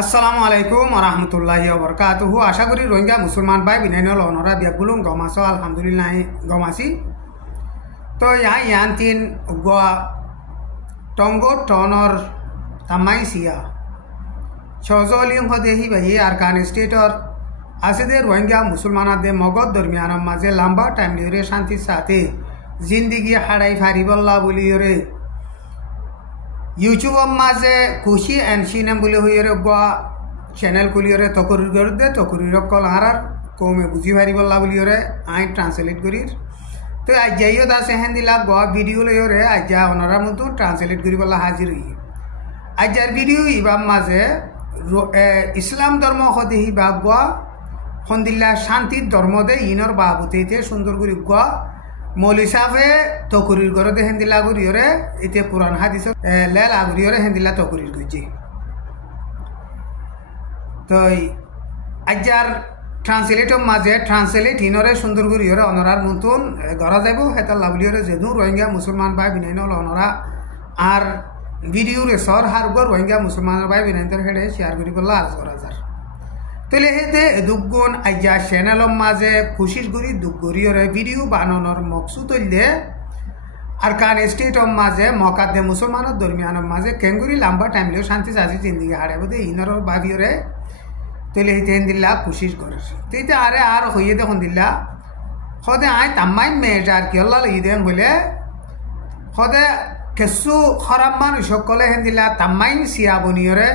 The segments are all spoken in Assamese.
আসসালামু আলাইকুম ওরহমতুল্লাহি ওবরকাতুহু। আশা করি রোহিঙ্গা মুসলমান ভাই বিনাইনল অনরা বিয়াগুলুম গমাসো আলহামদুলিল্লাহ গমাসি তো ইয়ান তিন গোয়া টঙ্গো টনর তামাই সিয়া সজলিং হদেহি বাহি আরকান স্টেটর আসিদে রোহিঙ্গা মুসলমানাদে মগদ দরমিয়ানর মাঝে লম্বা টাইম লিয়ে শান্তির সাথে জিন্দিগি হারাই ফারিবল্লা বলিরে ইউটিউবের মাঝে খুশি এন্ড সিনেম বলে হইরে গোয়া চ্যানেল খুলিয়ে তকরির করে দে তকরির কল হারার কমে বুঝি ফারিবল্লা বলিরে আই ট্রান্সলেট করির তো আজ যাইও দাসে হেন দিলা গোয়া ভিডিও লইরে আজ যা ওনারা মতো ট্রান্সলেট করি বলা হাজির হই আজ যার ভিডিও ইবার মাঝে ইসলাম ধর্ম হদেহি বা গোয়া হন্দিল্লা শান্তির ধর্ম দে ইনর বাবুতে সুন্দর করে গোয়া মৌলী সাহেবে তকরির ঘরতে হেন্দিলা করিওরে এতে কোরআন হাদিস লেল আগরিওরে হেন্দিলা তকরির করছি তো আজার ট্রান্সলেটর মাঝে ট্রান্সলেট ইনরে সুন্দর করিওরে অনরার মতন ঘরা যাব হেতার লাভলিওরে যেদু রোহিঙ্গা মুসলমান ভাই বিনাইন অনরা আর ভিডিও রেসর হারগর রোহিঙ্গা মুসলমান ভাই বিনাইনর হেডে শেয়ার করি বললা আজ করা যার তলে হেতে দুগুণ আজ্ঞা চ্যানেলর মাঝে খুশির গুড়ি দুগুড়িওরে ভিডিও বানানোর মকসুদ হইলে আর কান স্টেটর মাঝে মকাদে মুসলমানের দরমিয়ানের মাঝে কেঙ্গুরি লম্বা টাইম লিও শান্তি সাজি জিন্দিগি হারাইব দে ইনর ভাবিওরে তলে হেতে দিল্লা খুশির করে তেইতে আরে আর হইয়ে দেখুন দিল্লা সদে আই তাম্মাই মেয়েটা আর কি আল্লাহ লই দেন বলে সদে কিছু খারাপ মানুষ সকলে হেন দিল্লা তাম্মাই সিয়া বনিওরে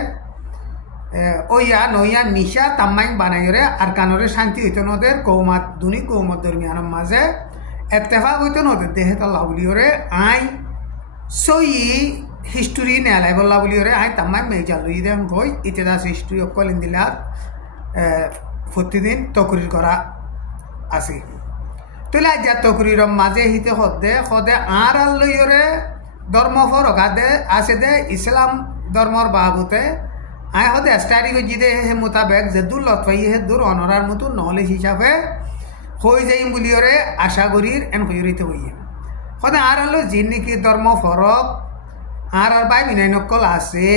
ওইয়া নইয়া মিশা তাম্মাইন বানাইরে আর কানরে শান্তি হইতো নদের কৌমাত দুনি কৌমত দরমিয়ানের মাঝে এত্তেফাক হইতো নদের দেহে তাল্লা বলিওরে আই সই হিস্টোরি নেলাই বললা বলিওরে আই তাম্মাইন মেজা লই দেন কই ইতিহাস হিস্টোরি অকল ইন্দিলা প্রতিদিন তকরির করা আছে তুলে যা তকরির মাঝে হিতে সদে আর লইরে ধর্ম ফরকা দে আছে দে ইসলাম ধর্মর বাবুতে আই হতে স্টাডি করছি দে হে মোতাবেক যে দূর লতাই হে দূর অনরার মতো নলেজ হিসাবে হয়ে যাই বলিওরে আশা করির এন হইতে হইয়ে সদে আর হলো যিন নাকি ধর্ম ফরক আর বাই বিনাই নকল আছে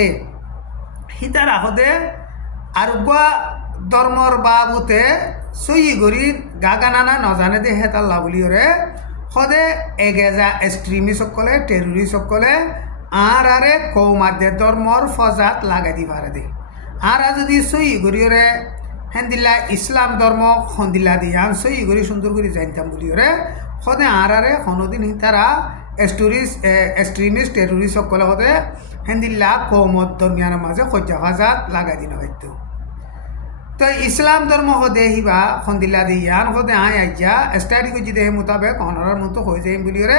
হিতার আহদে আর ধর্মর বাবুতে সই করি গাগা নানা নজানে দে হেতাল্লা বলিওরে সদে এগেজা এক্সট্রিমিস্ট সকলে টেররিস্ট সকলে আর আরে কৌমাদে ধর্মর ফজাত লাগাই দি পারে দে আর যদি সই করিওরে হেন্দিল্লা ইসলাম ধর্ম সন্দিল্লা দিয়ান সই করি সুন্দর করে জানতাম বলিওরে সদে আর আরে কোনোদিন তারা এক্সট্রিমিস্ট টেররিস্ট সকলে সদে হেন্দিল্লা কৌমত ধর্মিয়ানের মাঝে সজ্জা ফাজাত লাগাই দিন হয়তো তো ইসলাম ধর্ম সদে হিবা সন্দিল্লা দিয়ান সদে আই আজ্ঞা স্টাডি করছি দেহে মোতাবেক অনরার মতো হয়ে যাই বলিওরে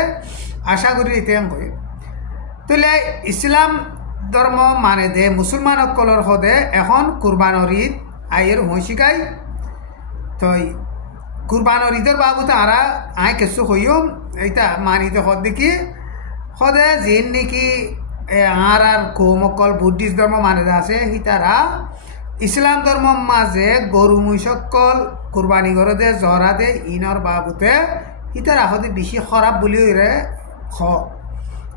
আশা করি এতে কই তাহলে ইসলাম ধর্ম মানে দে মুসলমান সকলের সদে এখন কুরবানোর ঈদ আইয়ের হই শিকাই তো কুরবানোর ঈদের বাবুতে আরা আই কিছু হইম এইটা মানিতে সদ দেখি সদে যিন নাকি আর কৌমকল বুদ্ধিষ্ট ধর্ম মানে আছে সিতারা ইসলাম ধর্ম মাঝে গরু মুই সকল কুরবানি করে দে জরা দে ইনর বাবুতে সিতারা সদে বেশি খারাপ বলি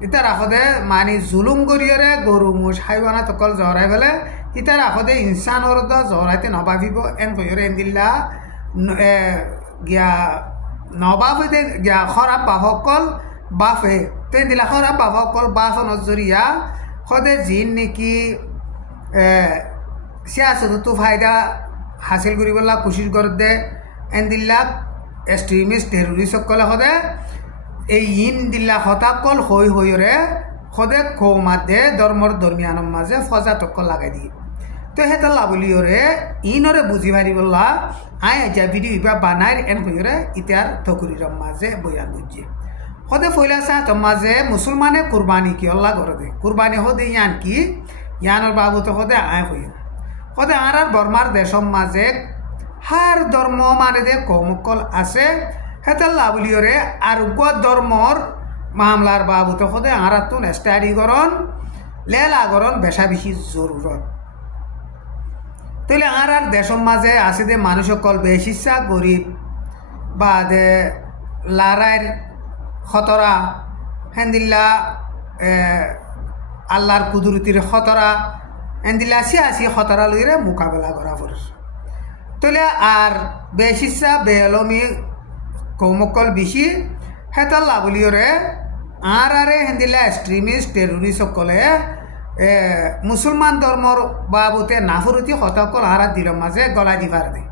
ইতার আখদে মানে জুলুম করিয়ে গরু মুষ হাইবানা তকল জহরাই ফেলে ইতার আখদে ইনসানর জহরাইতে নবাবিব এন কইরে এন দিল্লা গিয়া নবাবিতে গিয়া খরাব বাসকল বাফে তেন দিলা খরাব বাসকল বাফ নজরিয়া সদে যিন নাকি সিয়াসতো ফায়দা হাসিল করিবলা কোশিশ করে দে এন দিল্লা এক্সট্রিমিস্ট টেররিস্ট সকলে সদে এই ইন দিল্লা হতাকল হইরে সদে কৌমাদে ধর্মর দরমিয়ানের মাঝে ফজা টক্কর লাগাই দিয়ে তো হেতাল্লা বলিওরে ইনরে বুঝি পারি বললা আই যা ভিডিও ইবা বানাই এন হইরে ইতার তকরির মাঝে বয়ান বুঝছে সদে ফইলা চাহ মাঝে মুসলমানে কুরবানি কি অল্লাহ করে দে কুরবানি সদে ইয়ান কি ইয়ানোর বাবুতে সদে আয় হই সদে আর বর্মার দেশর মাঝে হার ধর্ম মানে দে কৌমকল আছে হেতাল্লা বলিওরে আর ধর্মর মামলার বাবুতে সদে আর তুন স্টাডি করন লেলা করন বেশা বেশি জরুরত তাহলে আর দেশের মাঝে আছে দে মানুষ সকল বেশিচ্ছা গরিব বা দে লারাইর খতরা হেন্দিল্লা আল্লাহর কুদরতির খতরা এন্দিলা সিয়াসি খতরা লইরে মোকাবেলা করা পড়ে তলে আর বেশিসা বেলমি কৌমকল বেশি হেতাল লাবলিওরে আরে হেন্দিলা এক্সট্রিমিস্ট টেরোরিস্ট সকলে মুসলমান ধর্মর বাবুতে নাফরতি হতাকল আরা দিল মাঝে গলা দিবার দে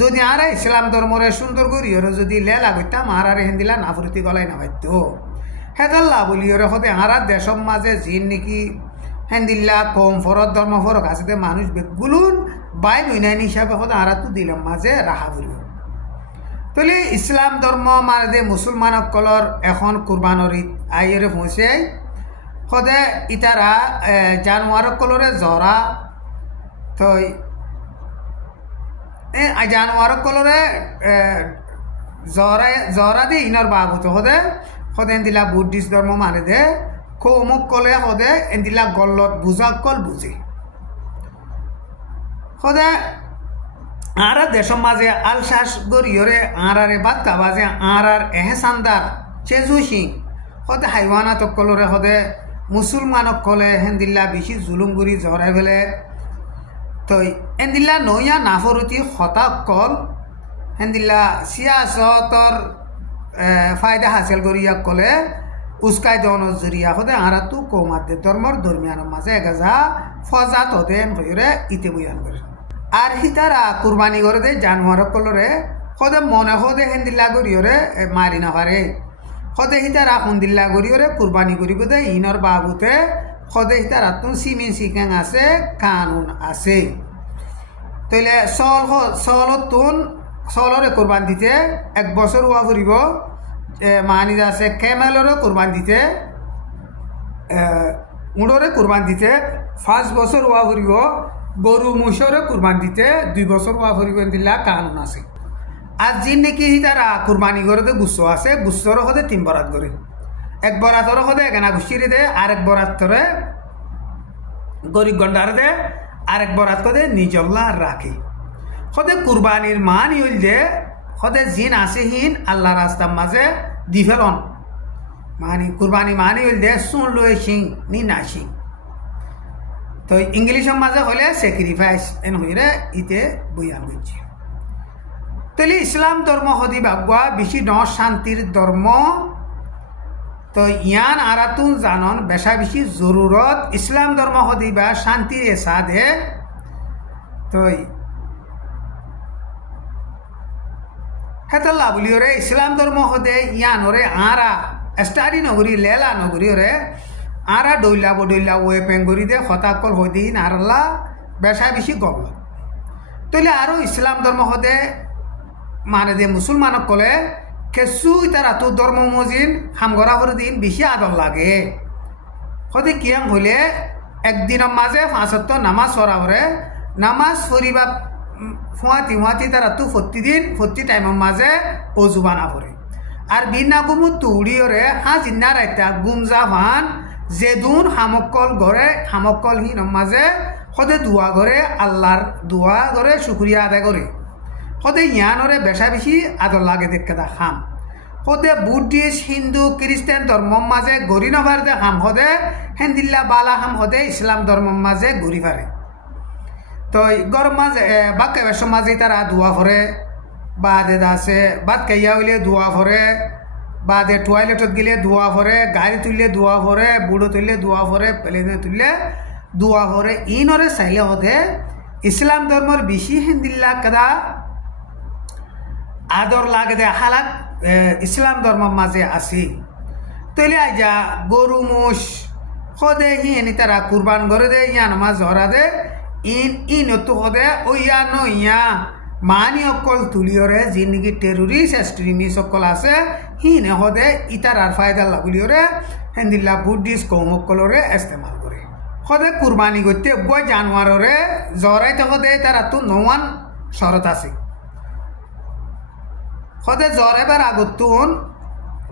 যদি আরা ইসলাম ধর্মরে সুন্দর করিওরে যদি লেলা করতাম আরে হেন্দিলা নাফরতি গলাই নামাইত হেতাল লাবলিওরে হতে আরা দেশম মাঝে জিন নাকি হেন্দিল্লা কম ফরত ধর্ম ফরক আছে মানুষ বেগুলুন বাই বইনাইন হিসাবে হতে আরা তো দিলাম মাঝে রাহা করিব তাহলে ইসলাম ধর্ম মানে মুসলমান সকলের এখন কুরবানোর আইরে পৌঁছে সদে ইতারা জানুয়ার কলরে জরা তো জানুয়ার কলরে জরা দে ইনর বাবুত সদে সদে এদিলা বুদ্ধিষ্ট ধর্ম মানে দে কৌমক কলে সদে এদিলা গলত বুজা কল বুঝে সদে আর দেশম মাঝে আলশ্বাস গরিয়রে আরে বাদ কাবাজে আর এহসানদার চেজু সিং সদে হাইওয়ানাত কলরে সদে মুসলমানক কলে হেন্দিল্লা বেশি জুলুম গুড়ি জহরাই ফেলে তো এন্দিল্লা নইয়া নাফরতি হতাক কল হেন্দিল্লা সিয়াসতর ফায়দা হাসিল করিয়া কলে উস্কাই দেওয়ানোর জরিয়া সদে আরা তো কৌমাতে ধর্মর দরমিয়ানোর মাঝে এগাজা ফজাত হতে হইরে ইতে বয়ান করে আর হিতারা কুরবানি করে দে জানুয়ার কলরে সদে মনে সদে হেন্দিল্লা করিওরে মারি নাপারে সদে হিতারা সন্দিল্লা করিওরে কুরবানি করিব দে ইনর বাবুতে সদে হিতারা তো সিমিন সিকেং আছে কানুন আছে তাইলে চলরে কোরবান দিতে 1 বছর হওয়া ফুরিব মানি আছে কেমেলরে কোরবান দিতে উড়রে কোরবান দিতে 5 বছর হওয়া ফুরিব গরু মুসরে কুরবান দিতে 2 বছর হওয়া ফুরিব দিলা কানুন আছে আর যিন নাকি তারা কুরবানি করে গুচ্ছ আছে গুচ্ছর হতে 3 বরাত করে 1 বরাতর হতে এখানে গুছিয়ে দে আর 1 বরাত করে গরিব গন্ডার দে আর 1 বরাত করে নিজল্লা রাখে হতে কুরবানির মান হইল যে হতে জিন আছে হিন আল্লাহ রাস্তার মাঝে দি ফেলন মানে কুরবানি মানি হইল যে শুন লয়ে সিং নি না সিং তো ইংলিশের মাঝে হলে স্যাক্রিফাইস এন হইরে ইতে বয়ান করছে তাহলে ইসলাম ধর্ম হদি বাগুয়া বেশি ন শান্তির ধর্ম তো ইয়ান আরাতুন জানন বেশা বেশি জরুরত ইসলাম ধর্ম হদি বা শান্তির এসাদে তো হেতল্লা বলিওরে ইসলাম ধর্ম হদে ইয়ানরে আরা স্টাডি নগরী লেলা নগরী রে আরা ডইলাব ওয়ে পেঙ্গরি দে হতাকল হদিন আরলা বেশা বেশি গবল তাহলে আরো ইসলাম ধর্ম হদে মানে দে মুসলমানক কলে কেসু তারা তো ধর্ম মজিন হামগরা করে দিন বেশি আদর লাগে হদে কিয়াং হইলে একদিনের মাঝে 5 নামাজ পড়াবরে নামাজ পড়িবা ফুয়াতি তারা তো প্রতিদিন প্রতি টাইমের মাঝে অজু বানা পড়ে আর বিনা গুমু তুড়িওরে জিন্না রাইতা গুমজা ভান যেদুন হামকল ঘরে হামকল হিন মাঝে সদে দোয়া করে আল্লাহর দোয়া করে শুক্রিয়া আদায় করে সদে ইয়ানরে বেশা বেশি আদর লাগে দেখে দা খাম সদে বুদ্ধিস্ট হিন্দু খ্রিস্টান ধর্মর মাঝে গড়ি নভার দে খাম সদে হেন্দিল্লা বালা খাম সদে ইসলাম ধর্মর মাঝে ঘুরি পারে তো গরম মাঝে বাক্য বেশর মাঝে তারা দোয়া করে বা দেদা আছে বাদ কাইয়া হইলে দোয়া করে বা দে টয়লেটত গেলে দোয়া করে গাড়ি তুললে দোয়া করে বুড়ো তুললে দোয়া করে প্লেনে তুললে দোয়া করে ইনরে চাইলে হতে ইসলাম ধর্মর বেশি হিন্দিল্লা কাদা আদর লাগে দে হালাত ইসলাম ধর্মর মাঝে আসি তৈলে আইজা গরু মোষ সদে হিনি তারা কুরবান করে দে ইয়া নামাজ ধরা দে ইন তো হদে ওইয়া নইয়া মানি অকল তুলিওরে যি নাকি টেরোরিস্ট এক্সট্রিমিস্ট সকল আছে হিনে হদে ইতার আর ফায়দা লাগুলিওরে হেন্দিল্লা বুদ্ধিস্ট কৌমকলরে ইস্তেমাল করে সদে কুরবানি করতে বই জানুয়াররে জরাইতে হদে তারা তো নওয়ান শরত আছে সদে জরাইবার আগতুন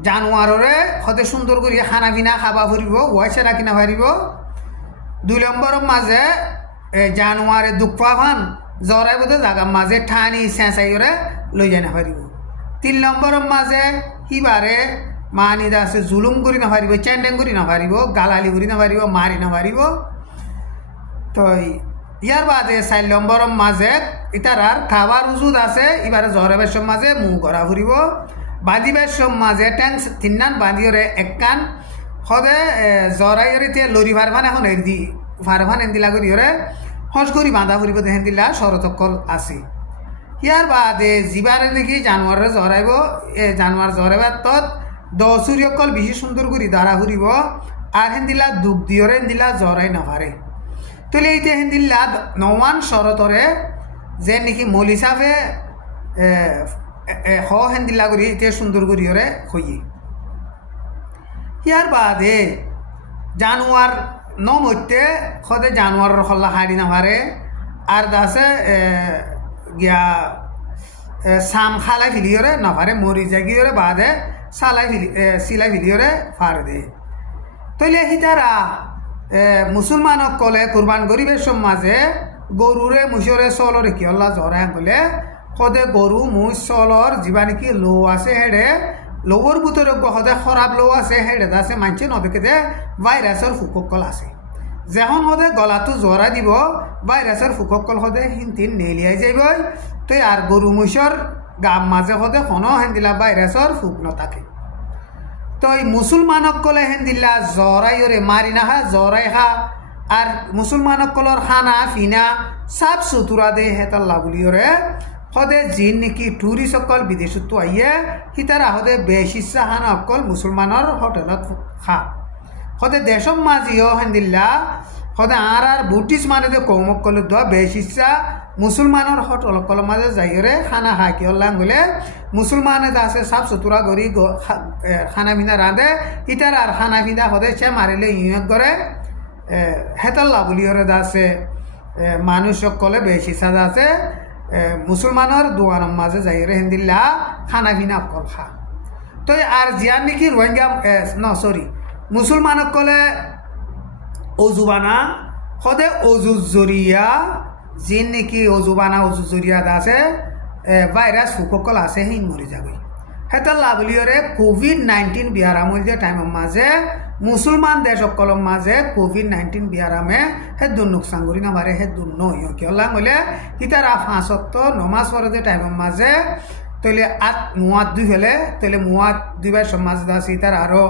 জানুয়াররে সদে সুন্দর করে খানা পিনা খাবা ফুরিব ওয়াইসেরা কিনা পারিব 2 নম্বরের মাঝে জানুয়ারে দুঃখা ভান জরাই বোধ জাগার মাঝে ঠানি চেঁচাইরে লৈ যাই নাপারিব 3 নম্বরের মাঝে সিবারে মানি আছে জুলুম করি নাপারিব চেন্ডেং করি নাপারিব গালালি করি নাপারিব মারি নাপারিব তো ইয়ার বাদে 4 নম্বরের মাঝে ইতার আর খাবার উজুদ আছে এবারে জ্বরে বেশম মাঝে মুখ গড়া ফুরিব বাঁধি বেশম মাঝে ট্যাঙ্ক 3 নান বাঁধিওরে এক কান সদে জ্বরাইতে লরি ভারভান এখন এরদি ভারভান এন্দিলা করিওরে হস করি বাঁধা ফুরিব দেখেন দিলা শরতকল আছে ইয়ার বাদে জিবারে দেখি জানুয়ারে জ্বরাইব জানুয়ার জ্বরাইবার তত 10 সূর্যকল বেশি সুন্দর করি দাঁড়া ফুরিব আর হেন্দিলা দুঃখ দিওরে হেন্দিলা জ্বরাই নভারে তলে এইতে হেন্দিল্লা নওয়ান শরতরে যে নাকি মলি সাফে হ হেন্দিল্লা করি এতে সুন্দর করিওরে হইয়ে ইয়ার বাদে জানুয়ার নমতে সদে জানুয়ারের হল্লা হাড়ি নাভারে আর দাসে গিয়া সাম খালাই ফিলিওরে নাভারে মরি জাগিওরে বাদে সালাই সিলাই ফিলিওরে ফার দে তলে হিতারা মুসলমান কলে কুরবান গরিবের সমাজে গরুরে মুসরে চলরে কি আল্লাহ জরায় বলে সদে গরু মুস চলর যা নাকি লো আছে হেড়ে লোর ভিতরে সদে খরাব লো আছে হেড়ে আছে মানছে নদেকে যে ভাইরাসের ফুককল আছে যখন সদে গলাটো জরা দিব ভাইরাসের ফুককল সদে হিন্তিন নেলিয়াই যাইব তো আর গরু মুসর গাম মাঝে সদে কোনো হেন্দিলা ভাইরাসর ফুক নথাকে তো এই মুসলমানক কলে হেন্দিল্লা জরাইরে মারি না হা জরাই হা আর মুসলমানক কলর খানা ফিনা সাফ সুতুরা দে হেতাল্লা বুলিওরে সদে যিন নাকি টুরিস্ট অকল বিদেশত আইয়ে সিতারা সদে বেশিচ্ছা হানা অকল মুসলমানৰ হোটেলত খা সদে দেশম মাজিও হেন্দিল্লা সদে আর বুটিছ মানে যে কৌমকল দোয়া বেশিচ্ছা মুসলমানের হোটেল অকল মাঝে যাইরে খানা খা কি হল্লাং বলে মুসলমানে আছে সাফ সুতুরা করি খানা পিনা রাঁধে ইটার আর খানা পিনা সদে সে মারিলে ইউজ করে হেতাল্লা বুলিওরে আছে মানুষ সকলে বেশি সাজা আছে মুসলমানের দোয়ানের মাঝে যাইরে হেন্দিল্লা খানা পিনা অকল খা তো আর জিয়ান নাকি রোহিঙ্গা মুসলমান সকলে অজুবানা সদে অজুর জরিয়া যিন নাকি অজুবানা অজুর জরিয়া আছে ভাইরাস ফুককল আছে হিন মরি যাবে হেতাল্লা বুলিওরে COVID-19 বিহারামল যে টাইমের মাঝে মুসলমান দেশ সকলের মাঝে COVID-19 বিহারামে হে দুন নোকসান করি না পারে হে দুন নয় কি হল্লাম বলে ইতারা 5 নমাজ পড়ে যে টাইমের মাঝে তৈলে আট মুয়াত দুই ফেলে তৈলে মুয়াত দুইবার সমাজ আছে ইতার আরো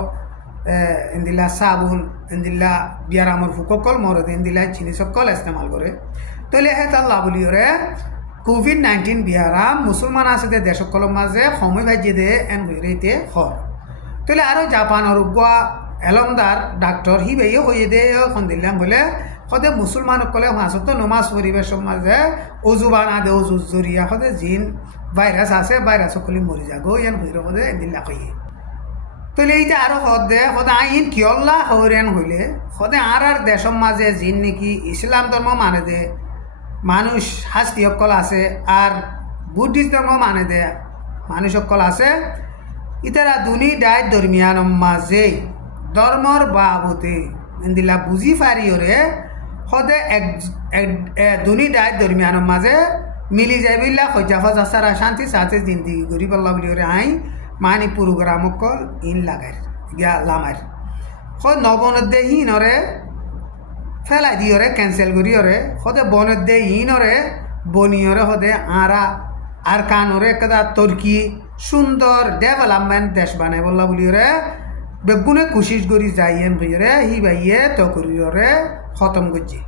ইন্দিল্লা সাবুন ইন্দিল্লা বিয়ারামর ফুককল মরদ ইন্দিল্লা চিনি সকল ইস্তেমাল করে তৈলে হেতাল্লা বুলিওরে COVID-19 বিহারাম মুসলমান আছে যে দেশ সকলের মাঝে সময় ভাজিয়ে দে এন হইতে হর তৈলে আরো জাপানের উগুয়া এলমদার ডাক্তার হি বেয়ে হয়ে দে এখন দিলাম বলে সদে মুসলমান সকলে মাছত নমাজ পরিবেশের মাঝে অজু বানা দে অজু জরিয়া সদে জিন ভাইরাস আছে ভাইরাস সকলে মরি যাগো এন হইরে সদে দিল্লা হইয়ে তৈলে এইটা আরো সদে সদে আইন কিয়ল্লা হইরেন হইলে সদে আর দেশের মাঝে জিন নাকি ইসলাম ধর্ম মানে দে মানুষ হাস্তি সকল আছে আর বুদ্ধিস্ট ধর্ম মানে দে মানুষ সকল আছে ইতারা দুনি ডাই দরমিয়ান মাঝে ধর্মর বাবতে দিলা বুঝি পারিওরে সদে দুনি ডাই দরমিয়ান মাঝে মিলি যাই বিল্লা সজ্জা ফজা সারা শান্তি সাথে জিন্দিগি করি পাল্লা বলিওরে আই মানি প্রোগ্রাম অকল ইন লাগাই গিয়া লামার নবনদে হিনরে ফেলাই দিওরে ক্যান্সেল করিওরে সদে বনদে ইনরে বনিওরে সদে আরা আর কানরে একদা তুর্কি সুন্দর ডেভেলপমেন্ট দেশ বানাই বললা বলিওরে বেগুনে কোশিশ করি যাইয়েন হইরে হি বাইয়ে তো করিওরে খতম করছি।